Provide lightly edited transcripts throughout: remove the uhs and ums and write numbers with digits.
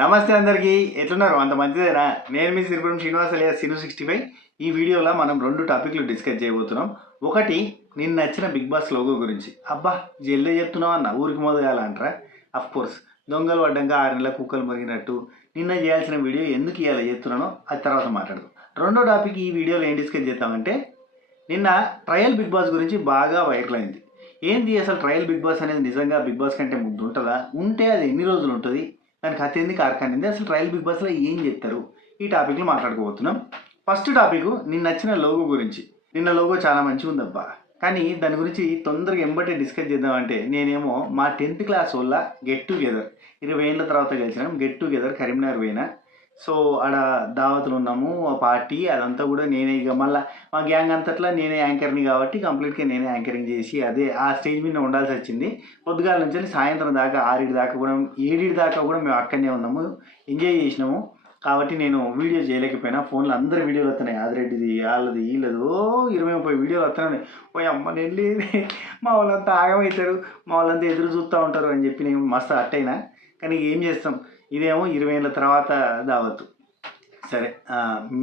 నమస్తే అందరికీ, ఎట్లున్నారు? అంత మంచిదేనా? నేను మీ సిరిపురం శ్రీనివాస్ అలియాస్ సిను 65. ఈ వీడియోలో మనం 2 టాపిక్లు డిస్కస్ చేయబోతున్నాం. ఒకటి, నిన్న నచ్చిన బిగ్ బాస్ లోగో గురించి. అబ్బా, జల్దే చెప్తున్నావు అన్న, ఊరికి మొదగాలంటారా? కోర్స్, దొంగలు పడ్డాక 6 నెలల కుక్కలు మరిగినట్టు నిన్న చేయాల్సిన వీడియో ఎందుకు ఇవాళ చేస్తున్నానో అది తర్వాత మాట్లాడదాం. రెండో టాపిక్ ఈ వీడియోలో ఏం డిస్కస్ చేద్దామంటే, నిన్న ట్రయల్ బిగ్ బాస్ గురించి బాగా వైరల్ అయింది. ఏంది అసలు ట్రయల్ బిగ్ బాస్ అనేది? నిజంగా బిగ్ బాస్ కంటే ముందు ఉంటుందా? ఉంటే అది ఎన్ని రోజులు ఉంటుంది? దానికి కథ ఏంది, కార్ఖానింది? అసలు ట్రయల్ బిగ్ బాస్లో ఏం చెప్తారు? ఈ టాపిక్లో మాట్లాడుకోబోతున్నాం. ఫస్ట్ టాపిక్, నిన్న నచ్చిన లోగో గురించి. నిన్న లోగో చాలా మంచిగా ఉందబ్బా, కానీ దాని గురించి తొందరగా ఎంబటే డిస్కస్ చేద్దామంటే, నేనేమో మా 10th క్లాస్ వల్ల గెట్ టుగెదర్ 20 ఏళ్ళ తర్వాత కలిసినాం. గెట్ టుగెదర్ కరీంనగర్ పోయినా. సో ఆడ దావతులు ఉన్నాము, ఆ పార్టీ అదంతా కూడా నేనే. ఇక మళ్ళీ మా గ్యాంగ్ అంతట్లా నేనే యాంకర్ని కాబట్టి కంప్లీట్గా నేనే యాంకరింగ్ చేసి అదే ఆ స్టేజ్ మీద ఉండాల్సి వచ్చింది. పొద్దుగాల నుంచి సాయంత్రం దాకా 6 దాకా కూడా 7 దాకా కూడా మేము అక్కడనే ఉన్నాము, ఎంజాయ్ చేసినాము. కాబట్టి నేను వీడియో చేయలేకపోయినా. ఫోన్లో అందరు వీడియోలు వస్తున్నాయి, ఆదిరెడ్డిది, వాళ్ళది, వీళ్ళది, 20-30 వీడియోలు వస్తున్నాయి. పోయి అమ్మ నెల్లి మా వాళ్ళంతా ఆగమవుతారు, మా వాళ్ళంతా ఎదురు చూస్తూ ఉంటారు అని చెప్పి నేను మస్తు అట్టయినా. కానీ ఏం చేస్తాం, ఇదేమో 20 ఏళ్ళ తర్వాత దావత్తు. సరే,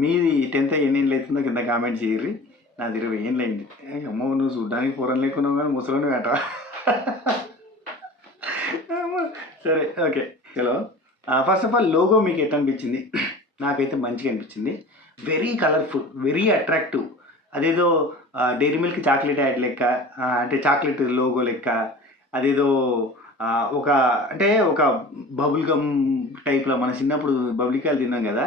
మీది 10th ఎన్ని ఏళ్ళు అవుతుందో కింద కామెంట్ చేయర్రి. నాది 20 ఏళ్ళు అయింది. అమ్మ, నువ్వు చూడ్డానికి పూరం లేకున్నావు కానీ ముసలోని గట. సరే, okay. Hello, first of all logo మీకు ఎట్లా అనిపించింది? నాకైతే మంచిగా అనిపించింది. Very colourful, very attractive. అదేదో డైరీ మిల్క్ చాక్లెట్ యాడ్ లెక్క, అంటే చాక్లెట్ లోగో లెక్క. అదేదో ఒక అంటే ఒక బబుల్ గమ్ టైప్లో, మన చిన్నప్పుడు బబులికాయలు తిన్నాం కదా,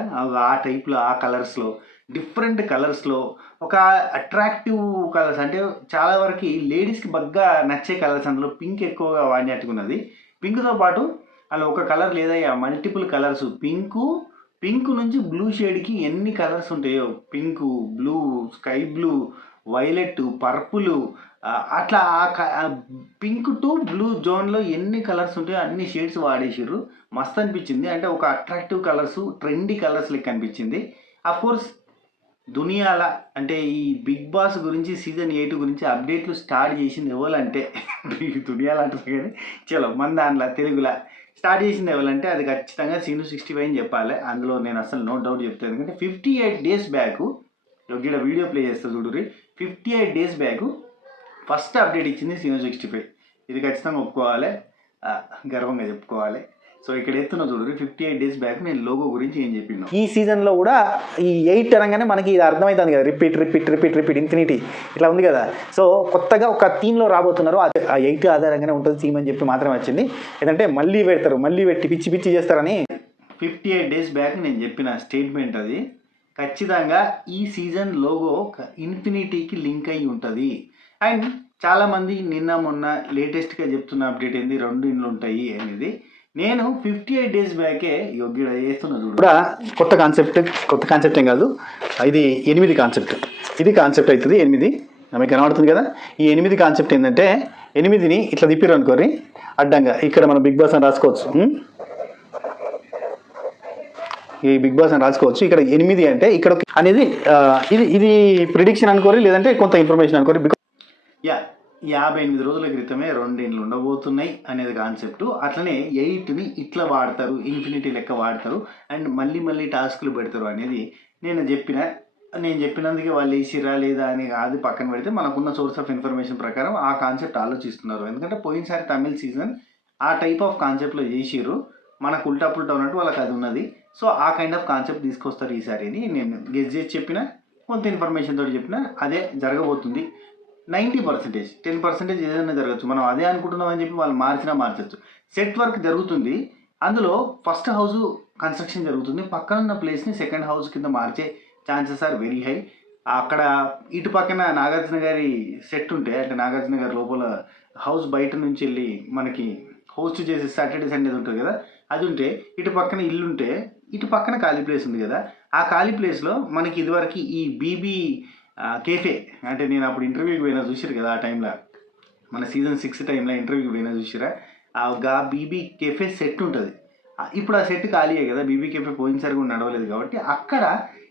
ఆ టైప్లో, ఆ కలర్స్లో, డిఫరెంట్ కలర్స్లో, ఒక అట్రాక్టివ్ కలర్స్. అంటే చాలా వరకు లేడీస్కి బాగా నచ్చే కలర్స్. అందులో పింక్ ఎక్కువగా వాడినట్టుకున్నది. పింక్తో పాటు అలా ఒక కలర్ లేదా మల్టిపుల్ కలర్స్. పింక్ నుంచి బ్లూ షేడ్కి ఎన్ని కలర్స్ ఉంటాయో, pink, blue, sky blue, violet, purple, అట్లా పింక్ టు బ్లూ జోన్లో ఎన్ని కలర్స్ ఉంటాయో అన్ని షేడ్స్ వాడేసారు. మస్తు అనిపించింది. అంటే ఒక అట్రాక్టివ్ కలర్స్, ట్రెండీ కలర్స్ లెక్క అనిపించింది. కోర్స్ దునియాల అంటే ఈ బిగ్ బాస్ గురించి సీజన్ 8 గురించి అప్డేట్లు స్టార్ట్ చేసింది ఎవరంటే, దునియాల అంటారు కానీ చలో మన దాంట్లో తెలుగులో స్టార్ట్ చేసింది ఎవరంటే అది ఖచ్చితంగా సీను 65 అని చెప్పాలి. అందులో నేను అసలు నో డౌట్ చెప్తాను. ఎందుకంటే 58 days బ్యాక్, ఇక్కడ వీడియో ప్లే చేస్తా చూడుర్రి. 58 days బ్యాక్ ఫస్ట్ అప్డేట్ ఇచ్చింది సీను 65. ఇది ఖచ్చితంగా ఒప్పుకోవాలి, గర్వంగా చెప్పుకోవాలి. సో ఇక్కడ ఎత్తున చూడు, 58 days బ్యాక్ నేను లోగో గురించి ఏం చెప్పిన. ఈ సీజన్లో కూడా ఈ 8 అనగానే మనకి ఇది అర్థమవుతుంది కదా, repeat repeat repeat repeat infinity ఇట్లా ఉంది కదా. సో కొత్తగా ఒక థీమ్లో రాబోతున్నారు. ఆ 8 ఆధారంగానే ఉంటుంది థీమ్ అని చెప్పి మాత్రమే వచ్చింది. ఏంటంటే మళ్ళీ పెట్టి పిచ్చి పిచ్చి చేస్తారని 58 days బ్యాక్ నేను చెప్పిన స్టేట్మెంట్ అది. ఖచ్చితంగా ఈ సీజన్ లోగో ఇన్ఫినిటీకి లింక్ అయి ఉంటుంది. అండ్ చాలామంది నిన్న మొన్న లేటెస్ట్గా చెప్తున్న అప్డేట్ ఏంది, 2 ఇండ్లు ఉంటాయి అనేది. నేను 58 days బ్యాకే యోగ్యుడ చేస్తున్నా చూడు. కూడా కొత్త కాన్సెప్ట్ ఏం కాదు, ఇది 8 కాన్సెప్ట్. ఇది కాన్సెప్ట్ అవుతుంది 8. మీకు కనబడుతుంది కదా. ఈ 8 కాన్సెప్ట్ ఏంటంటే, 8ని ఇట్లా తిప్పిరు అనుకోరి అడ్డంగా, ఇక్కడ మనం బిగ్ బాస్ అని రాసుకోవచ్చు. ఈ బిగ్ బాస్ అని రాసుకోవచ్చు. ఇక్కడ 8 అంటే ఇక్కడ అనేది ఇది ప్రిడిక్షన్ అనుకోరి, లేదంటే కొంత ఇన్ఫర్మేషన్ అనుకోరి. 58 రోజుల క్రితమే 2 ఇండ్లు ఉండబోతున్నాయి అనేది కాన్సెప్ట్. అట్లనే 8ని ఇట్లా వాడతారు, ఇన్ఫినిటీ లెక్క వాడతారు, అండ్ మళ్ళీ టాస్కులు పెడతారు అనేది నేను చెప్పినందుకే వాళ్ళు వేసిరా లేదా అని అది పక్కన పెడితే, మనకున్న సోర్స్ ఆఫ్ ఇన్ఫర్మేషన్ ప్రకారం ఆ కాన్సెప్ట్ ఆలోచిస్తున్నారు. ఎందుకంటే పోయినసారి తమిళ్ సీజన్ ఆ టైప్ ఆఫ్ కాన్సెప్ట్లో చేసిర్రు, మనకు ఉల్టా పుల్టా ఉన్నట్టు వాళ్ళకి అది ఉన్నది. సో ఆ కైండ్ ఆఫ్ కాన్సెప్ట్ తీసుకొస్తారు ఈసారి అని నేను గెస్ చేసి చెప్పిన, కొంత ఇన్ఫర్మేషన్ తోటి చెప్పిన. అదే జరగబోతుంది. 90%, 10% ఏదైనా జరగచ్చు. మనం అదే అనుకుంటున్నాం అని చెప్పి వాళ్ళు మార్చచ్చు. సెట్ వర్క్ జరుగుతుంది. అందులో ఫస్ట్ హౌస్ కన్స్ట్రక్షన్ జరుగుతుంది. పక్కన ఉన్న ప్లేస్ని సెకండ్ హౌస్ కింద మార్చే ఛాన్సెస్ ఆర్ వెరీ హై. అక్కడ ఇటు పక్కన నాగార్జున గారి సెట్ ఉంటే, అంటే నాగార్జున గారి లోపల హౌస్ బయట నుంచి వెళ్ళి మనకి హోస్ట్ చేసే సాటర్డే సండే ఉంటుంది కదా, అది ఉంటే, ఇటు పక్కన ఇల్లు ఉంటే, ఇటు పక్కన ఖాళీ ప్లేస్ ఉంది కదా, ఆ ఖాళీ ప్లేస్లో మనకి ఇదివరకు ఈ బీబీ కేఫే, అంటే నేను అప్పుడు ఇంటర్వ్యూకి పోయినా చూసారు కదా, ఆ టైంలో మన సీజన్ 6 టైంలో ఇంటర్వ్యూకి పోయినా చూసారా, ఆ బీబీ కేఫే సెట్ ఉంటుంది. ఇప్పుడు ఆ సెట్ ఖాళీయే కదా, బీబీ కేఫే పోయినసారి కూడా నడవలేదు కాబట్టి అక్కడ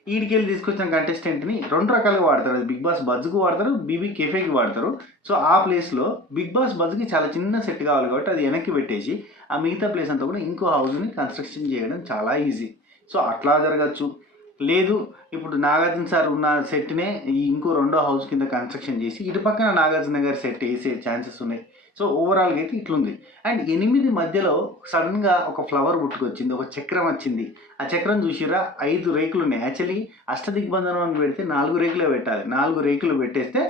ఈడికెళ్ళి తీసుకొచ్చిన కంటెస్టెంట్ని 2 రకాలుగా వాడతారు. అది బిగ్ బాస్ బజ్కి వాడతారు, బీబీ కేఫేకి వాడతారు. సో ఆ ప్లేస్లో బిగ్ బాస్ బజ్కి చాలా చిన్న సెట్ కావాలి కాబట్టి అది వెనక్కి పెట్టేసి ఆ మిగతా ప్లేస్ అంతా కూడా ఇంకో హౌస్ని కన్స్ట్రక్షన్ చేయడం చాలా ఈజీ. సో అట్లా జరగచ్చు. లేదు ఇప్పుడు నాగార్జున సార్ ఉన్న సెట్నే ఇంకో రెండో హౌస్ కింద కన్స్ట్రక్షన్ చేసి ఇటు పక్కన నాగార్జున గారి సెట్ వేసే ఛాన్సెస్ ఉన్నాయి. సో ఓవరాల్గా అయితే ఇట్లుంది. అండ్ 8 మధ్యలో సడన్గా ఒక ఫ్లవర్ పుట్టుకొచ్చింది, ఒక చక్రం వచ్చింది. ఆ చక్రం చూసిరా 5 రేకులు ఉన్నాయి. యాక్చువల్లీ అష్టదిగ్బంధనం అని పెడితే 4 రేకులే పెట్టాలి. 4 రేకులు పెట్టేస్తే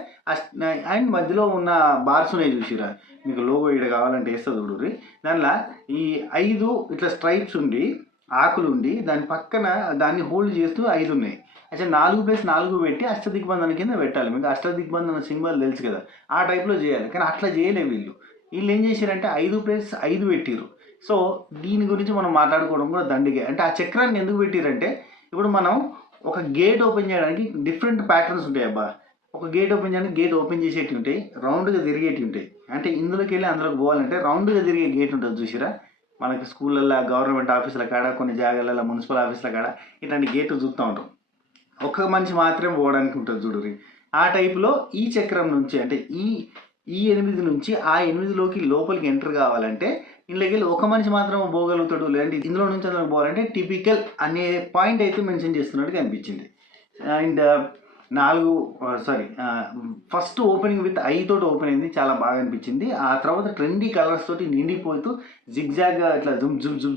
అండ్ మధ్యలో ఉన్న బార్స్ ఉన్నాయి చూసిరా, మీకు లోగో ఇక్కడ కావాలంటే వేస్తుంది చూడుర్రి. దానిలో ఈ 5 ఇట్లా స్ట్రైప్స్ ఉండి ఆకులు ఉండి దాని పక్కన దాన్ని హోల్డ్ చేస్తూ 5 ఉన్నాయి. అయితే 4+4 పెట్టి అష్టదిగ్బంధన కింద పెట్టాలి. మీకు అష్టదిగ్బంధన సింబల్ తెలుసు కదా, ఆ టైప్లో చేయాలి. కానీ అట్లా చేయలే వీళ్ళు ఏం చేశారంటే 5+5 పెట్టిరు. సో దీని గురించి మనం మాట్లాడుకోవడం కూడా దండిగే. అంటే ఆ చక్రాన్ని ఎందుకు పెట్టిరంటే ఇప్పుడు మనం ఒక గేట్ ఓపెన్ చేయడానికి డిఫరెంట్ ప్యాటర్న్స్ ఉంటాయి అబ్బా. ఒక గేట్ ఓపెన్ చేయడానికి గేట్ ఓపెన్ చేసేటివి ఉంటాయి, రౌండ్గా తిరిగేటివి ఉంటాయి. అంటే ఇందులోకి వెళ్ళి అందులోకి పోవాలంటే రౌండ్గా తిరిగే గేట్ ఉంటుంది చూసిరా. మనకి స్కూళ్ళల్లో గవర్నమెంట్ ఆఫీసుల కాడ కొన్ని జాగాలలో మున్సిపల్ ఆఫీసుల కాడ ఇట్లాంటి గేట్లు చూస్తూ ఉంటాం. ఒక్క మనిషి మాత్రమే పోవడానికి ఉంటుంది చూడుర్రి. ఆ టైప్లో ఈ చక్రం నుంచి అంటే ఈ 8 నుంచి ఆ 8లోకి లోపలికి ఎంటర్ కావాలంటే ఇంట్లోకి వెళ్ళి ఒక మనిషి మాత్రం పోగలుగుతాడు. లేదంటే ఇందులో నుంచి అందులో పోవాలంటే టిపికల్ అనే పాయింట్ అయితే మెన్షన్ చేస్తున్నట్టుగా అనిపించింది. అండ్ ఫస్ట్ ఓపెనింగ్ విత్ తోటి ఓపెన్ అయింది, చాలా బాగా అనిపించింది. ఆ తర్వాత ట్రెండీ కలర్స్ తోటి నిండిపోతూ జిగ్జాగ్గా ఇట్లా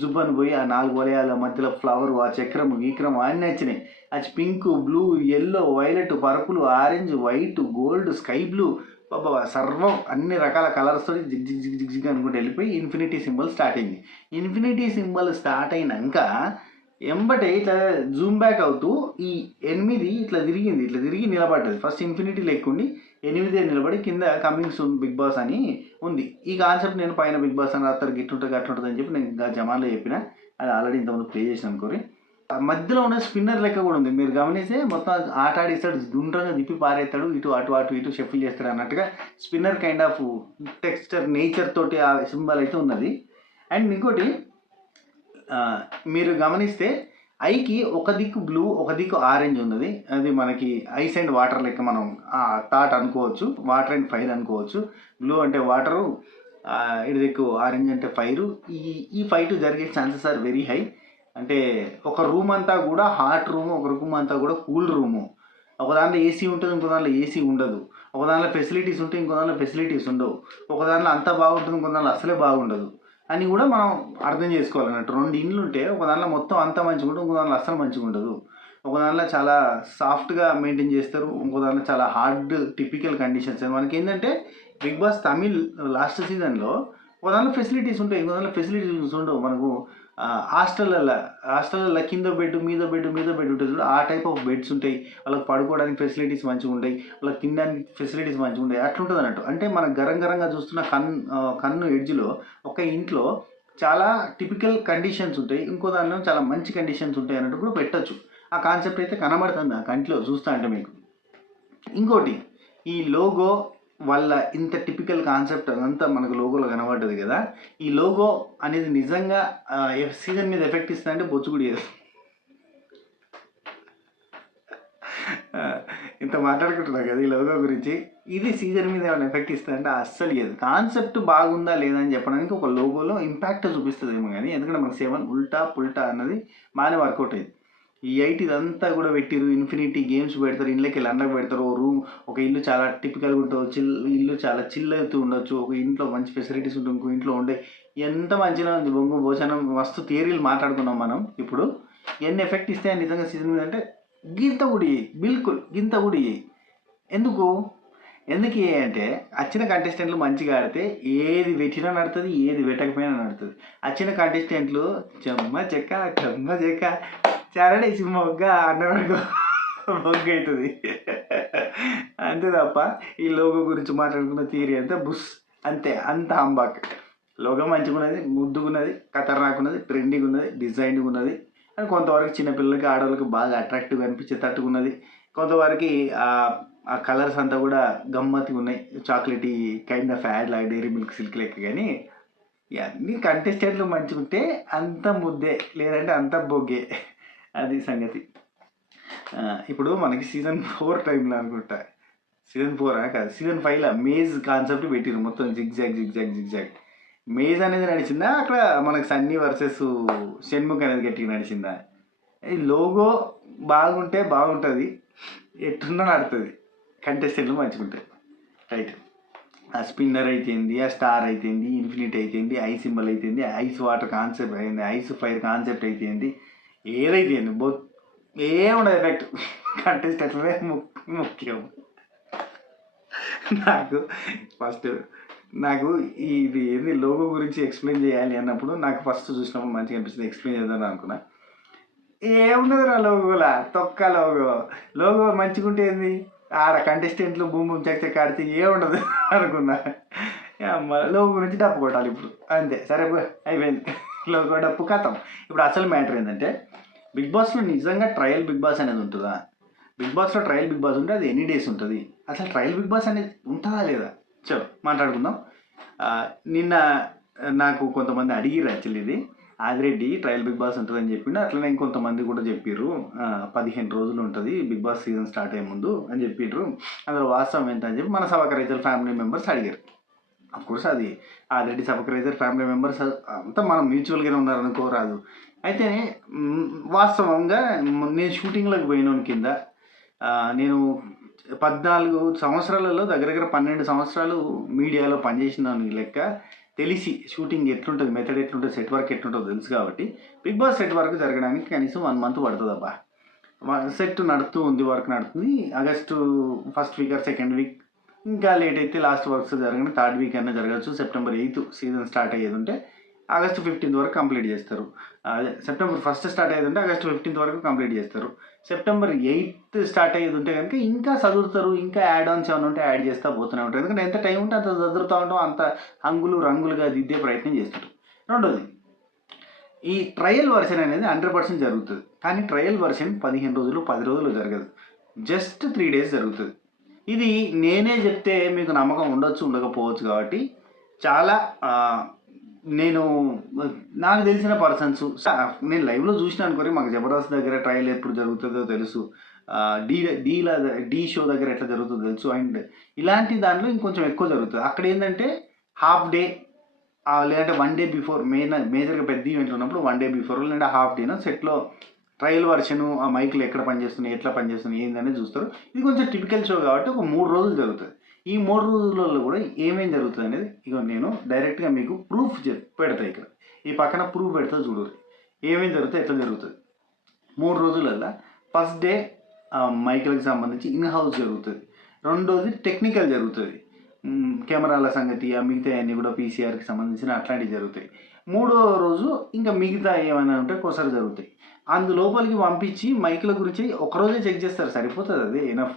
జుబ్ అని పోయి ఆ 4 వలయాల మధ్యలో ఫ్లవర్, ఆ చక్రము గీక్రము అన్నీ నచ్చినాయి. అది pink, blue, yellow, violet, purple, orange, white, gold, sky blue, సర్వం అన్ని రకాల కలర్స్ తోటి zig zig zig zig zig అనుకుంటూ వెళ్ళిపోయి ఇన్ఫినిటీ సింబల్ స్టార్ట్ అయింది. ఇన్ఫినిటీ సింబల్ స్టార్ట్ అయినాక ఎంబటే ఇట్లా జూమ్ బ్యాక్ అవుతూ ఈ 8 ఇట్లా తిరిగి నిలబడ్డది. ఫస్ట్ ఇన్ఫినిటీ లెక్కుండి 8 నిలబడి కింద కమింగ్ సూన్ బిగ్ బాస్ అని ఉంది. ఈ కాన్సెప్ట్ నేను పైన బిగ్ బాస్ అని రాస్తారు, గిట్టుంటుంది అట్లుంటుంది అని చెప్పి నేను ఇంకా జమాన్లో చెప్పిన. అది ఆల్రెడీ ఇంతకుముందు ప్లే చేసిన అనుకోరి. మధ్యలో ఉన్న స్పిన్నర్ లెక్క కూడా ఉంది. మీరు గమనిస్తే మొత్తం ఆట ఆడిస్తాడు, గుండ్రంగా తిప్పి పారేస్తాడు, ఇటు షఫిల్ చేస్తాడు అన్నట్టుగా spinner kind of texture nature తోటి ఆ సింబల్ అయితే ఉన్నది. అండ్ ఇంకోటి మీరు గమనిస్తే ఐకి ఒక దిక్కు బ్లూ, ఒక దిక్కు ఆరెంజ్ ఉన్నది. అది మనకి ఐస్ అండ్ వాటర్ లెక్క మనం థాట్ అనుకోవచ్చు. వాటర్ అండ్ ఫైర్ అనుకోవచ్చు. బ్లూ అంటే వాటరు, ఇటు దిక్కు ఆరెంజ్ అంటే ఫైరు. ఈ ఫైట్ జరిగే ఛాన్సెస్ ఆర్ వెరీ హై. అంటే ఒక రూమ్ అంతా కూడా హాట్ రూము, ఒక రూమ్ అంతా కూడా కూల్ రూము. ఒక దాంట్లో ఏసీ ఉంటుంది, ఇంకో దాంట్లో ఏసీ ఉండదు. ఒక దాంట్లో ఫెసిలిటీస్ ఉంటాయి, ఇంకో దాంట్లో ఫెసిలిటీస్ ఉండవు. ఒక దాంట్లో అంతా బాగుంటుంది, ఇంకో దాంట్లో అసలే బాగుండదు అని కూడా మనం అర్థం చేసుకోవాలన్నట్టు. 2 ఇండ్లు ఉంటే ఒక దాంట్లో మొత్తం అంతా మంచిగా ఉంటుంది, ఇంకో దాంట్లో అస్సలు మంచిగా ఉండదు. ఒక దాంట్లో చాలా సాఫ్ట్గా మెయింటైన్ చేస్తారు, ఇంకో దాంట్లో చాలా హార్డ్ టిపికల్ కండిషన్స్. మనకి ఏంటంటే బిగ్ బాస్ తమిళ్ లాస్ట్ సీజన్లో ఒక దాంట్లో ఫెసిలిటీస్ ఉంటాయి, ఇంకో దాంట్లో ఫెసిలిటీస్ ఉండవు. మనకు హాస్టల్లో కింద బెడ్ మీద బెడ్ ఉంటుంది చూడ, ఆ టైప్ ఆఫ్ బెడ్స్ ఉంటాయి. వాళ్ళకి పడుకోవడానికి ఫెసిలిటీస్ మంచిగా ఉంటాయి, వాళ్ళకి తినడానికి ఫెసిలిటీస్ మంచిగా ఉంటాయి. అట్లుంటుంది అన్నట్టు. అంటే మనం గరంగా చూస్తున్న కన్ను ఎడ్జ్లో ఒక ఇంట్లో చాలా టిపికల్ కండిషన్స్ ఉంటాయి, ఇంకో దానిలో చాలా మంచి కండిషన్స్ ఉంటాయి అన్నట్టు కూడా పెట్టచ్చు. ఆ కాన్సెప్ట్ అయితే కనబడుతుంది ఆ కంట్లో చూస్తా అంటే మీకు. ఇంకోటి ఈ లోగో వాళ్ళ ఇంత టిపికల్ కాన్సెప్ట్ అదంతా మనకు లోగోలో కనబడ్డది కదా. ఈ లోగో అనేది నిజంగా సీజన్ మీద ఎఫెక్ట్ ఇస్తుందంటే బొచ్చుగుడి. ఇంత మాట్లాడుకుంటున్నా కదా ఈ లోగో గురించి. ఇది సీజన్ మీద ఏమైనా ఎఫెక్ట్ ఇస్తుందంటే అస్సలు లేదు. కాన్సెప్ట్ బాగుందా లేదా అని చెప్పడానికి ఒక లోగోలో ఇంపాక్ట్ చూపిస్తుందేమో కానీ, ఎందుకంటే మనకు 7 ఉల్టా పుల్టా అన్నది బాగానే వర్కౌట్ అయ్యింది. ఈ 8 ఇదంతా కూడా పెట్టిరు. ఇన్ఫినిటీ గేమ్స్ పెడతారు, ఇళ్ళకి వెళ్ళి అండకు పెడతారు. రూమ్ ఒక ఇల్లు చాలా టిపికల్గా ఉంటుంది, ఇల్లు చాలా చిల్ అవుతూ ఉండొచ్చు. ఒక ఇంట్లో మంచి ఫెసిలిటీస్ ఉంటుంది, ఇంకో ఇంట్లో ఉండే ఎంత మంచిగా ఉంది. బొంగు భోజనం మస్తు థియరీలు మాట్లాడుకున్నాం మనం. ఇప్పుడు ఎన్ని ఎఫెక్ట్ ఇస్తాయని నిజంగా సీజన్ మీద అంటే గింత కూడా బిల్కుల్ గింత కూడా ఎందుకు అంటే వచ్చిన కంటెస్టెంట్లు మంచిగా ఆడితే ఏది పెట్టినా నడుతుంది, ఏది పెట్టకపోయినా నడుతుంది. వచ్చిన కంటెస్టెంట్లు చెమ్మ చెక్క చారడే సినిమాగా అన్నవాడికి బొగ్గ అవుతుంది అంతే తప్ప ఈ లోగో గురించి మాట్లాడుకున్న థియరీ అంతా బుస్ అంతే. అంత అంబాక్. లోగో మంచిగా ఉన్నది, ముద్దుగున్నది, ఖతర్నాకున్నది, ట్రెండింగ్ ఉన్నది, డిజైన్గా ఉన్నది. అండ్ కొంతవరకు చిన్నపిల్లలకి ఆడవాళ్ళకి బాగా అట్రాక్టివ్గా అనిపించే తట్టుకున్నది. కొంతవరకు ఆ కలర్స్ అంతా కూడా గమ్మత్తుగా ఉన్నాయి, చాక్లెటీ కైండ్ ఆఫ్ యాడ్ లాగా డైరీ మిల్క్ సిల్క్ లెక్క. కానీ ఇవన్నీ కంటెస్టెంట్లు మంచిగా ఉంటే అంత ముద్దే, లేదంటే అంత బొగ్గే. అది సంగతి. ఇప్పుడు మనకి సీజన్ 4 టైంలో అనుకుంటా, సీజన్ 4 కాదు, సీజన్ 5లో మేజ్ కాన్సెప్ట్ పెట్టిరు మొత్తం జిగ్జాగ్. మేజ్ అనేది నడిచిందా అక్కడ మనకి సన్నీ వర్సెస్ షణ్ముఖ్ అనేది గట్టిగా నడిచిందా? ఈ లోగో బాగుంటే బాగుంటుంది, ఎట్టున్నా నడుతుంది, కంటెస్టెంట్లు మంచిగుంటాయి. రైట్. ఆ స్పిన్నర్ అయితేంది, ఆ స్టార్ అయితేంది, ఇన్ఫినిట్ అయితేంది, ఐ సింబల్ అయితేంది, ఐస్ వాటర్ కాన్సెప్ట్ అయింది, ఐస్ ఫైర్ కాన్సెప్ట్ అయితేంది, ఏదైతే ఏముండదు ఎఫెక్ట్. కంటెస్టెంట్లే ముఖ్యం. నాకు ఇది ఏంది లోగో గురించి ఎక్స్ప్లెయిన్ చేయాలి అన్నప్పుడు నాకు ఫస్ట్ చూసినప్పుడు మంచిగా అనిపిస్తుంది, ఎక్స్ప్లెయిన్ చేద్దాం అనుకున్నా. ఏముండదు రా లోగోలా, తొక్క లోగో మంచిగా ఉంటే ఏంది, ఆడ కంటెస్టెంట్లు భూమి చెక్క ఆడితే ఏముండదు అనుకున్నా. లోగో గురించి డప్పు కొట్టాలి ఇప్పుడు, అంతే. సరే అయిపోయింది, లోగో డప్పు కథం. ఇప్పుడు అసలు మ్యాటర్ ఏంటంటే, బిగ్ బాస్లో నిజంగా ట్రయల్ బిగ్ బాస్ అనేది ఉంటుందా? బిగ్ బాస్లో ట్రయల్ బిగ్ బాస్ ఉంటే అది ఎన్ని డేస్ ఉంటుంది? అసలు ట్రయల్ బిగ్ బాస్ అనేది ఉంటుందా లేదా? చలో మాట్లాడుకుందాం. నిన్న నాకు కొంతమంది అడిగిరు యాక్చువల్లీ, ఇది ఆదిరెడ్డి ట్రయల్ బిగ్ బాస్ ఉంటుందని చెప్పిండు, అట్లనే ఇంకొంతమంది కూడా చెప్పారు 15 రోజులు ఉంటుంది బిగ్ బాస్ సీజన్ స్టార్ట్ అయ్యే ముందు అని చెప్పిండ్రు. అందులో వాస్తవం ఏంటని చెప్పి మన సబకరైజర్ ఫ్యామిలీ మెంబర్స్ అడిగారు. అఫ్కోర్స్ అది ఆదిరెడ్డి సబకరైజర్ ఫ్యామిలీ మెంబర్స్ అంతా మనం మ్యూచువల్గానే ఉన్నారనుకోరాదు. అయితే వాస్తవంగా నేను షూటింగ్లోకి పోయిన కింద నేను 14 సంవత్సరాలలో దగ్గర 12 సంవత్సరాలు మీడియాలో పనిచేసిన లెక్క తెలిసి షూటింగ్ ఎట్లుంటుంది, మెథడ్ ఎట్లుంటుంది, సెట్ వర్క్ ఎట్లుంటుందో తెలుసు కాబట్టి బిగ్ బాస్ సెట్ వర్క్ జరగడానికి కనీసం 1 మంత్ పడుతుంది అబ్బా. సెట్ నడుస్తూ ఉంది, వర్క్ నడుస్తుంది. August first week or second week, ఇంకా లేట్ అయితే లాస్ట్ వర్క్స్ జరగని 3rd వీక్ అయినా జరగచ్చు. సెప్టెంబర్ 8 సీజన్ స్టార్ట్ అయ్యేది ఉంటే ఆగస్టు 15 వరకు కంప్లీట్ చేస్తారు. అదే సెప్టెంబర్ 1 స్టార్ట్ అయ్యేది ఉంటే ఆగస్టు 15 వరకు కంప్లీట్ చేస్తారు. సెప్టెంబర్ 8 స్టార్ట్ అయ్యేది ఉంటే కనుక ఇంకా చదువుతారు, ఇంకా యాడ్ ఆన్స్ ఏమైనా ఉంటే యాడ్ చేస్తూ పోతూనే ఉంటారు. ఎందుకంటే ఎంత టైం ఉంటే అంత చదువుతూ ఉంటాం, అంత హంగులు రంగులుగా దిద్దే ప్రయత్నం చేస్తారు. రెండోది, ఈ ట్రయల్ వర్షన్ అనేది 100% జరుగుతుంది. కానీ ట్రయల్ వర్షన్ 15 రోజులు 10 రోజులు జరగదు, జస్ట్ 3 days జరుగుతుంది. ఇది నేనే చెప్తే మీకు నమ్మకం ఉండొచ్చు ఉండకపోవచ్చు కాబట్టి చాలా నాకు తెలిసిన పర్సన్స్, నేను లైవ్లో చూసిన అనుకోని, మాకు జబర్దస్త్ దగ్గర ట్రయల్ ఎప్పుడు జరుగుతుందో తెలుసు, ఢీ షో దగ్గర ఎట్లా జరుగుతుందో తెలుసు. అండ్ ఇలాంటి దాంట్లో ఇంకొంచెం ఎక్కువ జరుగుతుంది. అక్కడ ఏంటంటే హాఫ్ డే లేదంటే 1 day బిఫోర్, మేజర్గా పెద్ద ఈవెంట్లు ఉన్నప్పుడు 1 day బిఫోర్ లేదంటే హాఫ్ డేనో సెట్లో ట్రయల్ వర్షను, ఆ మైకులు ఎక్కడ పనిచేస్తున్నాయి, ఎట్లా పనిచేస్తున్నాయి, ఏందనేది చూస్తారు. ఇది కొంచెం టిపికల్ షో కాబట్టి ఒక 3 రోజులు జరుగుతుంది. ఈ 3 రోజులలో కూడా ఏమేమి జరుగుతుంది అనేది ఇక నేను డైరెక్ట్గా మీకు ప్రూఫ్ పెడతా. ఇక్కడ ఈ పక్కన ప్రూఫ్ పెడతా చూడు, ఏమేమి జరుగుతాయి, ఎట్లా జరుగుతుంది. 3 రోజులల్లో ఫస్ట్ డే మైకులకు సంబంధించి ఇన్ హౌస్ జరుగుతుంది. రెండోది టెక్నికల్ జరుగుతుంది, కెమెరాల సంగతి, ఆ మిగతా అన్నీ కూడా పీసీఆర్కి సంబంధించిన అట్లాంటివి జరుగుతాయి. 3వ రోజు ఇంకా మిగతా ఏమైనా ఉంటే కొసరు జరుగుతాయి. అందులోపలికి పంపించి మైకుల గురించి ఒకరోజే చెక్ చేస్తారు, సరిపోతుంది, అది ఎనఫ్.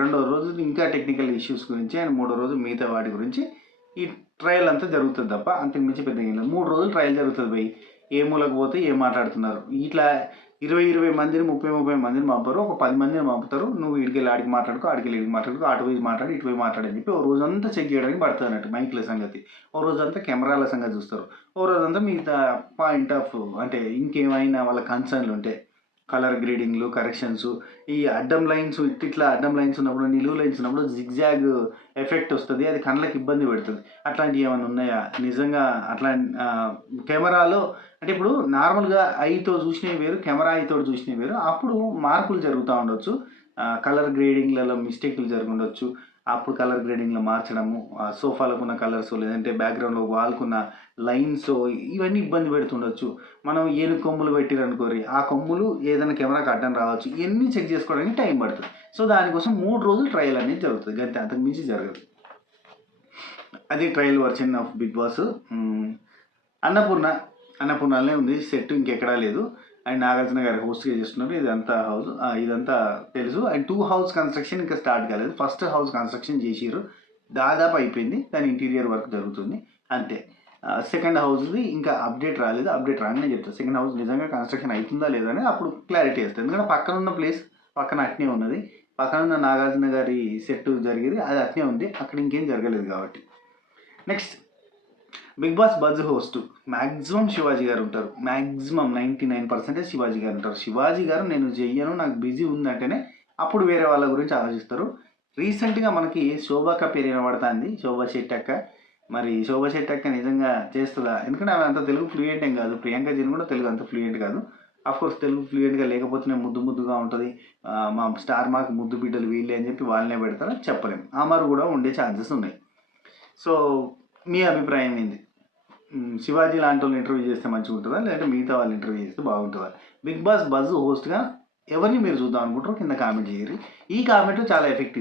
2వ రోజు ఇంకా టెక్నికల్ ఇష్యూస్ గురించి, అండ్ 3వ రోజు మిగతా వాటి గురించి ఈ ట్రయల్ అంతా జరుగుతుంది తప్ప అంతకు మించి పెద్దగా ఏం లేదు. 3 రోజులు ట్రయల్ జరుగుతుంది. పోయి ఏ మూలకు పోతే ఏం మాట్లాడుతున్నారు, ఇట్లా 20 మందిని 30 మందిని పంపరు, ఒక 10 మందిని పంపుతారు. నువ్వు ఇడికెళ్ళి ఆడికి మాట్లాడుకో, ఆడికెళ్ళి ఇడికి మాట్లాడుకో, అటు పోయి మాట్లాడి ఇటు పోయి మాట్లాడని చెప్పి ఓ రోజంతా చెక్ చేయడానికి పడుతుంది అన్నట్టు. మైకుల సంగతి ఓ రోజంతా, కెమెరాల సంగతి చూస్తారు ఓ రోజంతా, మిగతా పాయింట్ ఆఫ్ అంటే ఇంకేమైనా వాళ్ళ కన్సర్న్లు ఉంటే కలర్ గ్రేడింగ్లు, కరెక్షన్స్, ఈ అడ్డం లైన్స్, ఇట్లా అడ్డం లైన్స్ ఉన్నప్పుడు, నిలువు లైన్స్ ఉన్నప్పుడు జిగ్జాగ్ ఎఫెక్ట్ వస్తుంది, అది కళ్ళకి ఇబ్బంది పెడుతుంది. అట్లాంటివి ఏమైనా ఉన్నాయా నిజంగా? అట్లా కెమెరాలో అంటే ఇప్పుడు నార్మల్గా ఐతో చూసినవి వేరు, కెమెరా ఐతో చూసినవి వేరు. అప్పుడు మార్పులు జరుగుతూ ఉండొచ్చు, కలర్ గ్రేడింగ్లలో మిస్టేక్లు జరుగుండొచ్చు. అప్పుడు కలర్ గ్రేడింగ్లో మార్చడము, సోఫాలకు ఉన్న కలర్స్ లేదంటే బ్యాక్గ్రౌండ్లో వాల్కున్న లైన్స్, ఇవన్నీ ఇబ్బంది పెడుతుండొచ్చు. మనం ఏను కొమ్ములు పెట్టిరనుకోరి, ఆ కొమ్ములు ఏదైనా కెమెరాకి అడ్డం రావచ్చు. ఇవన్నీ చెక్ చేసుకోవడానికి టైం పడుతుంది. సో దానికోసం 3 రోజులు ట్రయల్ అనేది జరుగుతుంది, గంతే, అంతకు మించి జరగదు. అది trial version of Bigg Boss. అన్నపూర్ణనే ఉంది సెట్, ఇంకెక్కడా లేదు. అండ్ నాగార్జున గారు హోస్ట్గా చేస్తున్నారు. ఇదంతా హౌస్, ఇదంతా తెలుసు. అండ్ 2 హౌస్ కన్స్ట్రక్షన్ ఇంకా స్టార్ట్ కాలేదు. ఫస్ట్ హౌస్ కన్స్ట్రక్షన్ చేసిర్రు, దాదాపు అయిపోయింది, దాని ఇంటీరియర్ వర్క్ జరుగుతుంది, అంతే. సెకండ్ హౌస్ది ఇంకా అప్డేట్ రాలేదు, అప్డేట్ రాగానే చెప్తాను. సెకండ్ హౌస్ నిజంగా కన్స్ట్రక్షన్ అవుతుందా లేదా అని అప్పుడు క్లారిటీ వస్తుంది. ఎందుకంటే పక్కన ఉన్న ప్లేస్ పక్కన అట్నే ఉన్నది, పక్కన ఉన్న నాగార్జున గారి సెట్ జరిగేది అది అట్నే ఉంది, అక్కడ ఇంకేం జరగలేదు కాబట్టి. Next Bigg Boss Buzz host maximum Shivaji గారు ఉంటారు. మ్యాక్సిమం 99% శివాజీ గారు ఉంటారు. శివాజీ గారు నేను చెయ్యను, నాకు బిజీ ఉందంటేనే అప్పుడు వేరే వాళ్ళ గురించి ఆలోచిస్తారు. రీసెంట్గా మనకి శోభాక పేరు వినబడుతుంది, శోభా శెట్టి అక్క. మరి శోభా శెట్టి అక్క నిజంగా చేస్తుందా? ఎందుకంటే ఆమె అంత తెలుగు ఫ్లూయెంట్ ఏం కాదు. ప్రియాంక జీన్ కూడా తెలుగు అంత ఫ్లూయెంట్ కాదు. కోర్స్ తెలుగు ఫ్లూయెంట్గా లేకపోతేనే ముద్దుగా ఉంటుంది. మా స్టార్ మార్క్ ముద్దు బిడ్డలు వీళ్ళే అని చెప్పి వాళ్ళనే పెడతారు, చెప్పలేము. అమర్ కూడా ఉండే ఛాన్సెస్ ఉన్నాయి. సో మీ అభిప్రాయం ఏంది? శివాజీ లాంటి వాళ్ళు ఇంటర్వ్యూ చేస్తే మంచిగా ఉంటుందా, లేదంటే మిగతా వాళ్ళు ఇంటర్వ్యూ చేస్తే బాగుంటుందా? బిగ్ బాస్ బజ్ హోస్ట్గా ఎవరిని మీరు చూద్దాం అనుకుంటారో కింద కామెంట్ చేయరు. ఈ కామెంట్లు చాలా ఎఫెక్ట్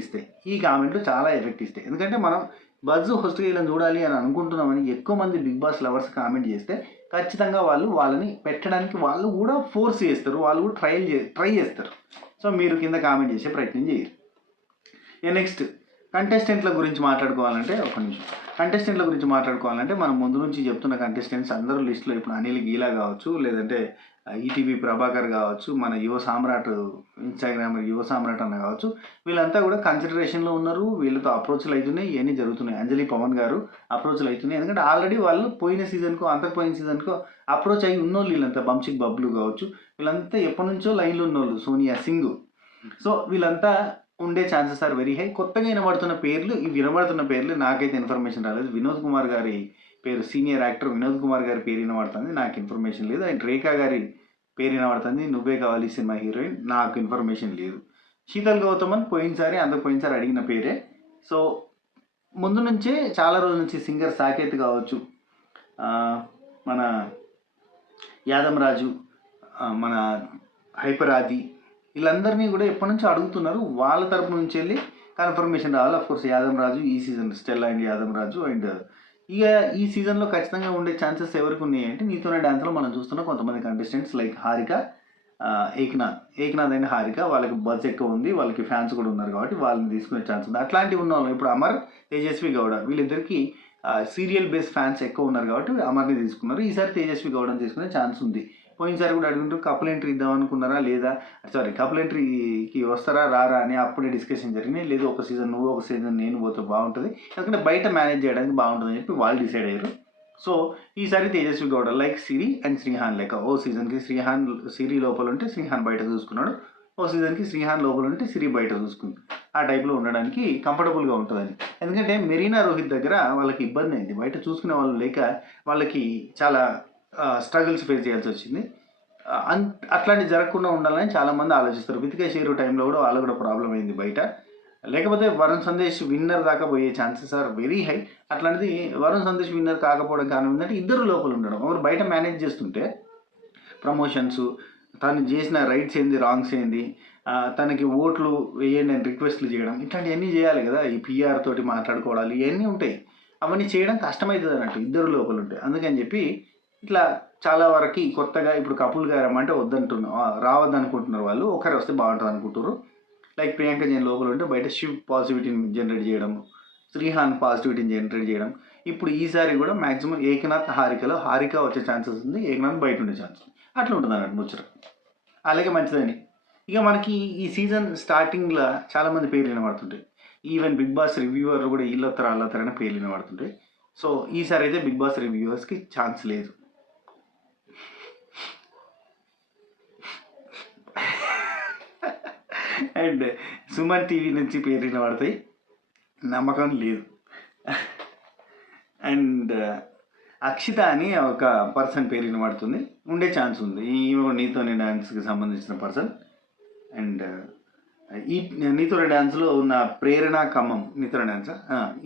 ఇస్తాయి. ఎందుకంటే మనం బజ్ హోస్ట్గా ఇలా చూడాలి అని అనుకుంటున్నామని ఎక్కువ మంది బిగ్ బాస్ లవర్స్ కామెంట్ చేస్తే ఖచ్చితంగా వాళ్ళని పెట్టడానికి వాళ్ళు కూడా ఫోర్స్ చేస్తారు, వాళ్ళు కూడా ట్రై చేస్తారు. సో మీరు కింద కామెంట్ చేసే ప్రయత్నం చేయరు. నెక్స్ట్ కంటెస్టెంట్ల గురించి మాట్లాడుకోవాలంటే మనం ముందు నుంచి చెప్తున్న కంటెస్టెంట్స్ అందరూ లిస్టులో ఇప్పుడు అనిల్ గీలా కావచ్చు, లేదంటే ఈటీవీ ప్రభాకర్ కావచ్చు, మన యువ సామ్రాట్ ఇన్స్టాగ్రామ్ యువ సామ్రాట్ అన్న కావచ్చు, వీళ్ళంతా కూడా కన్సిడరేషన్లో ఉన్నారు. వీళ్ళతో అప్రోచ్లు అవుతున్నాయి, ఇవన్నీ జరుగుతున్నాయి. అంజలి పవన్ గారు అప్రోచ్లు అవుతున్నాయి. ఎందుకంటే ఆల్రెడీ వాళ్ళు పోయిన సీజన్కో అప్రోచ్ అయ్యి ఉన్నోళ్ళు వీళ్ళంతా. బంశిక్ బబ్లు కావచ్చు, వీళ్ళంతా ఎప్పటి నుంచో లైన్లో ఉన్నోళ్ళు. సోనియా సింగ్. సో వీళ్ళంతా ఉండే ఛాన్సెస్ ఆర్ వెరీ హై. కొత్తగా వినబడుతున్న పేర్లు నాకైతే ఇన్ఫర్మేషన్ రాలేదు. వినోద్ కుమార్ గారి పేరు, సీనియర్ యాక్టర్ వినోద్ కుమార్ గారి పేరు వినబడుతుంది, నాకు ఇన్ఫర్మేషన్ లేదు. అండ్ రేఖా గారి పేరు వినబడుతుంది, నువ్వే కావాలి సినిమా హీరోయిన్, నాకు ఇన్ఫర్మేషన్ లేదు. శీతల్ గౌతమన్ పోయినసారి అడిగిన పేరే. సో ముందు నుంచే చాలా రోజుల నుంచి సింగర్ సాకేత్ కావచ్చు, మన యాదమ్ రాజు, మన హైపర్ ఆది, వీళ్ళందరినీ కూడా ఎప్పటి నుంచో అడుగుతున్నారు. వాళ్ళ తరపు నుంచి వెళ్ళి కన్ఫర్మేషన్ రావాలి. అఫ్కోర్స్ యాదమ్ రాజు ఈ season Stella and Yadam Raju. And ఇక ఈ సీజన్లో ఖచ్చితంగా ఉండే ఛాన్సెస్ ఎవరికి ఉన్నాయి అంటే నీతోనే డ్యాన్స్లో మనం చూస్తున్న కొంతమంది contestants like Harika, Eknath and Harika. వాళ్ళకి బజ్ ఎక్కువ ఉంది, వాళ్ళకి ఫ్యాన్స్ కూడా ఉన్నారు కాబట్టి వాళ్ళని తీసుకునే ఛాన్స్ ఉంది. అట్లాంటివి ఉన్న వాళ్ళు ఇప్పుడు అమర్, తేజస్వి గౌడ, వీళ్ళిద్దరికి సీరియల్ బేస్డ్ ఫ్యాన్స్ ఎక్కువ ఉన్నారు కాబట్టి అమర్ని తీసుకున్నారు. ఈసారి తేజస్వి గౌడని తీసుకునే ఛాన్స్ ఉంది. పోయినసారి కూడా అడుగుంటారు కపుల్ ఎంట్రీ ఇద్దాం అనుకున్నారా లేదా, కపుల్ ఎంట్రీకి వస్తారా రారా అని అప్పుడే డిస్కషన్ జరిగినాయి. లేదు ఒక సీజన్ నువ్వు ఒక సీజన్ నేను పోతే బాగుంటుంది, ఎందుకంటే బయట మేనేజ్ చేయడానికి బాగుంటుందని చెప్పి వాళ్ళు డిసైడ్ అయ్యారు. సో ఈసారి తేజస్వి గౌడ లైక్ సిరి అండ్ శ్రీహాన్ లెక్క. ఓ సీజన్కి శ్రీహాన్ సిరి లోపల ఉంటే శ్రీహాన్ బయట చూసుకున్నాడు, ఓ సీజన్కి శ్రీహాన్ లోపల ఉంటే సిరి బయట చూసుకుంది. ఆ టైప్లో ఉండడానికి కంఫర్టబుల్గా ఉంటుందని. ఎందుకంటే మెరీనా రోహిత్ దగ్గర వాళ్ళకి ఇబ్బంది అయింది, బయట చూసుకునే వాళ్ళు లేక వాళ్ళకి చాలా స్ట్రగుల్స్ ఫేస్ చేయాల్సి వచ్చింది. అట్లాంటి జరగకుండా ఉండాలని చాలామంది ఆలోచిస్తారు. వితికా షేరు టైంలో కూడా వాళ్ళకు కూడా ప్రాబ్లం అయింది బయట. లేకపోతే వరుణ్ సందేశ్ విన్నర్ దాకా పోయే ఛాన్సెస్ ఆర్ వెరీ హై. అట్లాంటిది వరుణ్ సందేశ్ విన్నర్ కాకపోవడం కారణం ఏంటంటే ఇద్దరు లోపల ఉండడం. ఒకరు బయట మేనేజ్ చేస్తుంటే ప్రమోషన్స్, తను చేసిన రైట్స్ ఏంది రాంగ్స్ ఏంది, తనకి ఓట్లు వేయండి అని రిక్వెస్ట్లు చేయడం, ఇట్లాంటివన్నీ చేయాలి కదా. ఈ పిఆర్ తోటి మాట్లాడుకోవడాలు ఇవన్నీ ఉంటాయి. అవన్నీ చేయడం కష్టమవుతుంది అన్నట్టు ఇద్దరు లోపల ఉంటాయి. అందుకని చెప్పి ఇట్లా చాలా వరకు కొత్తగా ఇప్పుడు కపుల్ గారు రమ్మంటే రావద్దనుకుంటున్నారు వాళ్ళు. ఒకరు వస్తే బాగుంటుంది అనుకుంటారు. లైక్ ప్రియాంక జైన్ లోపల ఉంటే బయట శివ్ పాజిటివిటీని జనరేట్ చేయడం, శ్రీహాన్ పాజిటివిటీని జనరేట్ చేయడం. ఇప్పుడు ఈసారి కూడా మ్యాక్సిమం ఏకనాథ్ హారిక వచ్చే ఛాన్సెస్ ఉంది, ఏకనాథ్ బయట ఉండే ఛాన్సెస్ అట్లా ఉంటుంది అన్నట్టు ముచ్చట. అలాగే మంచిదని. ఇక మనకి ఈ సీజన్ స్టార్టింగ్లో చాలామంది పేర్లు వినబడుతుంటాయి. ఈవెన్ బిగ్ బాస్ రివ్యూవర్ కూడా వీళ్ళొత్తరైనా పేర్లు వినబడుతుంటాయి. సో ఈసారి అయితే బిగ్ బాస్ రివ్యూవర్స్కి ఛాన్స్ లేదు. అండ్ సుమన్ టీవీ నుంచి పేరు వినబడతాయి, నమ్మకం లేదు. అండ్ అక్షిత అని ఒక పర్సన్ పేరు వినబడుతుంది, ఉండే ఛాన్స్ ఉంది. ఈమె నీతోనే డ్యాన్స్కి సంబంధించిన పర్సన్. అండ్ ఈ నీతోనే డ్యాన్స్లో ఉన్న ప్రేరణ ఖమ్మం, నీతోనే డ్యాన్స్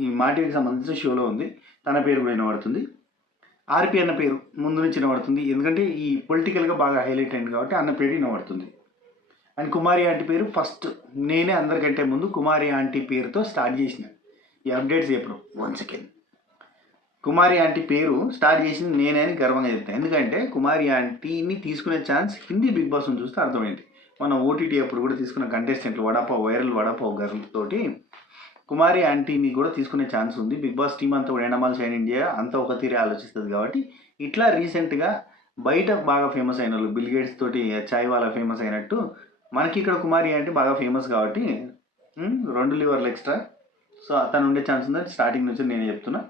ఈ మాటికి సంబంధించిన షోలో ఉంది, తన పేరు కూడా వినబడుతుంది. ఆర్పి అన్న పేరు ముందు నుంచి వినబడుతుంది, ఎందుకంటే ఈ పొలిటికల్గా బాగా హైలైట్ అయింది కాబట్టి అన్న పేరు వినబడుతుంది. అండ్ కుమారి ఆంటీ పేరు ఫస్ట్ నేనే అందరికంటే ముందు కుమారి ఆంటీ పేరుతో స్టార్ట్ చేసిన ఈ అప్డేట్స్ చెప్పడం. వన్ సెకండ్, కుమారి ఆంటీ పేరు స్టార్ట్ చేసింది నేనే అని గర్వంగా చెప్తాను. ఎందుకంటే కుమారి ఆంటీని తీసుకునే ఛాన్స్ హిందీ బిగ్ బాస్ని చూస్తే అర్థమైంది. మన ఓటీటీ అప్పుడు కూడా తీసుకున్న కంటెస్టెంట్లు వైరల్ వడాపావ్ గర్ల్ తోటి కుమారి ఆంటీని కూడా తీసుకునే ఛాన్స్ ఉంది. బిగ్ బాస్ టీమ్ అంతా కూడా ఎండమాల్ షైన్ ఇండియా అంతా ఒక తీరే ఆలోచిస్తుంది కాబట్టి ఇట్లా రీసెంట్గా బయట బాగా ఫేమస్ అయిన వాళ్ళు బిల్ గేట్స్ తోటి చాయ్ వాళ్ళ ఫేమస్ అయినట్టు మనకి ఇక్కడ కుమారి అంటే బాగా ఫేమస్ కాబట్టి 2 లివర్లు ఎక్స్ట్రా. సో తను ఉండే ఛాన్స్ ఉందని స్టార్టింగ్ నుంచి నేను చెప్తున్నా.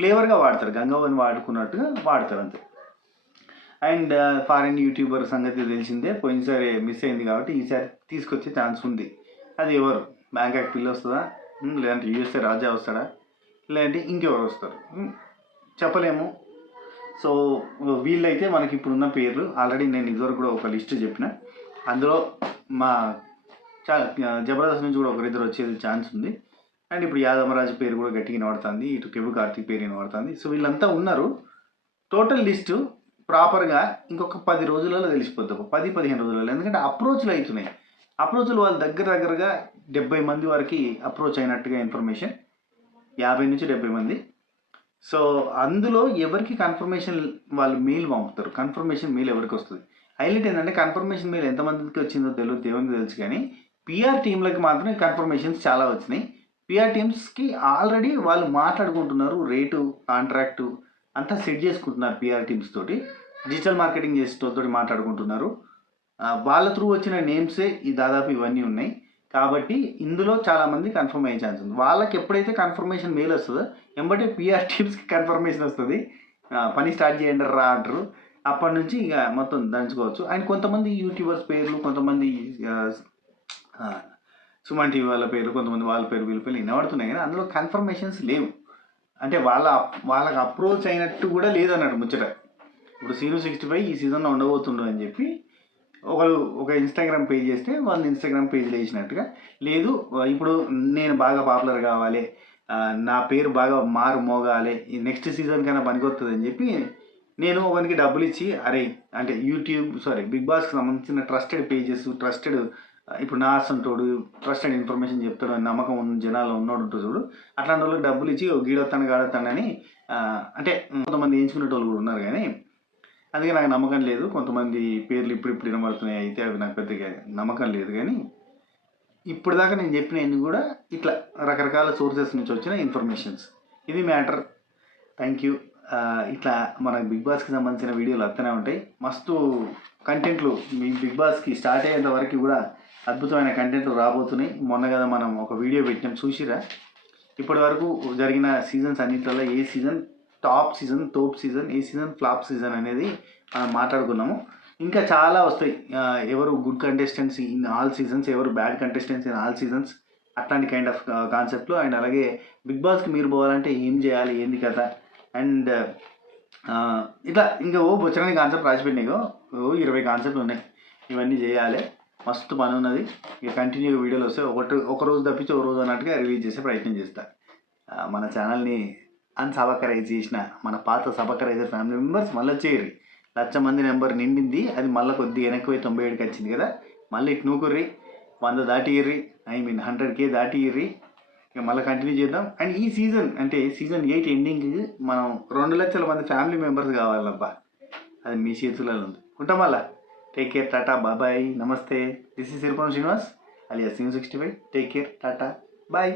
ఫ్లేవర్గా వాడతారు, గంగవ్వని వాడుకున్నట్టుగా వాడతారు అంతే. అండ్ ఫారిన్ యూట్యూబర్ సంగతి తెలిసిందే, పోయినసారి మిస్ అయింది కాబట్టి ఈసారి తీసుకొచ్చే ఛాన్స్ ఉంది. అది ఎవరు, బ్యాంకాక్ పిల్ల వస్తుందా, లేదంటే యూఎస్ఏ రాజా వస్తాడా, లేదంటే ఇంకెవరు వస్తారు చెప్పలేము. సో వీళ్ళైతే మనకి ఇప్పుడున్న పేర్లు. ఆల్రెడీ నేను ఇదివరకు కూడా ఒక లిస్ట్ చెప్పిన, అందులో మా జబర్దస్త్ నుంచి కూడా ఒకరిద్దరు వచ్చేది ఛాన్స్ ఉంది. అండ్ ఇప్పుడు యాదమరాజు పేరు కూడా గట్టిగా వినబడుతుంది, ఇటు కెవ్వు కార్తీక్ పేరు వినబడుతుంది. సో వీళ్ళంతా ఉన్నారు. టోటల్ లిస్టు ప్రాపర్గా ఇంకొక 10 రోజులలో తెలిసిపోద్ది, ఒక 10-15 రోజులలో. ఎందుకంటే అప్రోచ్లు అవుతున్నాయి. అప్రోచ్లు వాళ్ళు దగ్గరగా 70 మంది వరకు అప్రోచ్ అయినట్టుగా ఇన్ఫర్మేషన్, 50 నుంచి 70 మంది. సో అందులో ఎవరికి కన్ఫర్మేషన్ వాళ్ళు మెయిల్ పంపుతారు, కన్ఫర్మేషన్ మెయిల్ ఎవరికి వస్తుంది. హైలైట్ ఏంటంటే కన్ఫర్మేషన్ మెయిల్ ఎంతమందికి వచ్చిందో తెలియదు, దేవునికి తెలుసు. కానీ పిఆర్ టీంలకి మాత్రం కన్ఫర్మేషన్స్ చాలా వచ్చినాయి. పిఆర్ టీమ్స్కి ఆల్రెడీ వాళ్ళు మాట్లాడుకుంటున్నారు, రేటు కాంట్రాక్టు అంతా సెట్ చేసుకుంటున్నారు. పిఆర్ టీమ్స్ తోటి డిజిటల్ మార్కెటింగ్ చేసేటోళ్ళతో మాట్లాడుకుంటున్నారు. వాళ్ళ త్రూ వచ్చిన నేమ్సే ఈ దాదాపు ఇవన్నీ ఉన్నాయి. కాబట్టి ఇందులో చాలామంది కన్ఫర్మ్ అయ్యే ఛాన్స్ ఉంది. వాళ్ళకి ఎప్పుడైతే కన్ఫర్మేషన్ మెయిల్ వస్తుందో ఎంబటే పిఆర్ టీమ్స్కి కన్ఫర్మేషన్ వస్తుంది, పని స్టార్ట్ చేయండి రా అంటారు. అప్పటి నుంచి ఇక మొత్తం దంచుకోవచ్చు. అండ్ కొంతమంది యూట్యూబర్స్ పేర్లు, కొంతమంది సుమన్ టీవీ వాళ్ళ పేరు, కొంతమంది వాళ్ళ పేరు, వీళ్ళ పేర్లు వినబడుతున్నాయి. కానీ అందులో కన్ఫర్మేషన్స్ లేవు. అంటే వాళ్ళకి అప్రోచ్ అయినట్టు కూడా లేదన్నట్టు ముచ్చట. ఇప్పుడు సీను 65 ఈ సీజన్లో ఉండబోతుండు అని చెప్పి ఒక ఇన్స్టాగ్రామ్ పేజ్ చేస్తే వాళ్ళు ఇన్స్టాగ్రామ్ పేజ్లో వేసినట్టుగా లేదు. ఇప్పుడు నేను బాగా పాపులర్ కావాలి, నా పేరు బాగా మారు మోగాలి, ఈ నెక్స్ట్ సీజన్ కన్నా పనికొస్తుంది అని చెప్పి నేను ఒకరికి డబ్బులు ఇచ్చి, అరే అంటే బిగ్ బాస్కి సంబంధించిన ట్రస్టెడ్ పేజెస్, ట్రస్టెడ్ ఇప్పుడు నా అసంటోడు ట్రస్టెడ్ ఇన్ఫర్మేషన్ చెప్తాడు అని నమ్మకం ఉన్న జనాలు ఉన్నోడు ఉంటుంది చూడు, అట్లాంటి వాళ్ళకి డబ్బులు ఇచ్చి గీడొత్తాను గాడొత్తానని అంటే కొంతమంది ఎంచుకునేటోళ్ళు కూడా ఉన్నారు. కానీ అందుకే నాకు నమ్మకం లేదు. కొంతమంది పేర్లు ఇప్పుడు వినబడుతున్నాయి, అయితే అవి నాకు పెద్దగా నమ్మకం లేదు. కానీ ఇప్పుడు దాకా నేను చెప్పినవన్నీ కూడా ఇట్లా రకరకాల సోర్సెస్ నుంచి వచ్చిన ఇన్ఫర్మేషన్స్. ఇది మ్యాటర్. Thank you. ఇట్లా మన బిగ్ బాస్కి సంబంధించిన వీడియోలు వస్తూనే ఉంటాయి. మస్తు కంటెంట్లు మీ బిగ్ బాస్కి స్టార్ట్ అయ్యేంత వరకు కూడా అద్భుతమైన కంటెంట్లు రాబోతున్నాయి. మొన్న కదా మనం ఒక వీడియో పెట్టినాం, చూసిరా? ఇప్పటి వరకు జరిగిన సీజన్స్ అన్నింటిలో ఏ సీజన్ టాప్ సీజన్, తోప్ సీజన్, ఏ సీజన్ ఫ్లాప్ సీజన్ అనేది మనం మాట్లాడుకున్నాము. ఇంకా చాలా వస్తాయి. ఎవరు good contestants in all seasons, ఎవరు bad contestants in all seasons, అట్లాంటి కైండ్ ఆఫ్ కాన్సెప్ట్లో. అండ్ అలాగే బిగ్ బాస్కి మీరు పోవాలంటే ఏం చేయాలి, ఏంది కదా, అండ్ ఇట్లా ఇంకా బొచ్చడానికి కాన్సెప్ట్ రాసిపెట్టినాయో 20 కాన్సెప్ట్లు ఉన్నాయి. ఇవన్నీ చేయాలి, మస్తు పని ఉన్నది. ఇక కంటిన్యూగా వీడియోలు వస్తే ఒక రోజు తప్పించి ఒక రోజు అన్నట్టుగా రిలీజ్ చేసే ప్రయత్నం చేస్తా. మన ఛానల్ని అన్సబ్స్క్రైబ్ చేసిన మన పాత సబ్స్క్రైబర్ ఫ్యామిలీ మెంబర్స్ మళ్ళీ చేయరు. 1,00,000 మంది నెంబర్ నిండింది, అది మళ్ళీ కొద్దిగా వెనక్కి 97కి వచ్చింది కదా, మళ్ళీ ఇటు నూకుర్రి 100 దాటిర్రి, 100K దాటిర్రి. ఇక మళ్ళీ కంటిన్యూ చేద్దాం. అండ్ ఈ సీజన్ అంటే సీజన్ 8 ఎండింగ్కి మనం 2,00,000 మంది ఫ్యామిలీ మెంబర్స్ కావాలబ్బా, అది మీ చేతులలో ఉంది. ఉంటాం మళ్ళా. Take care, tata, bye, namaste. This is Siripuram Srinivas alias Sinu 65. Take care, tata, bye.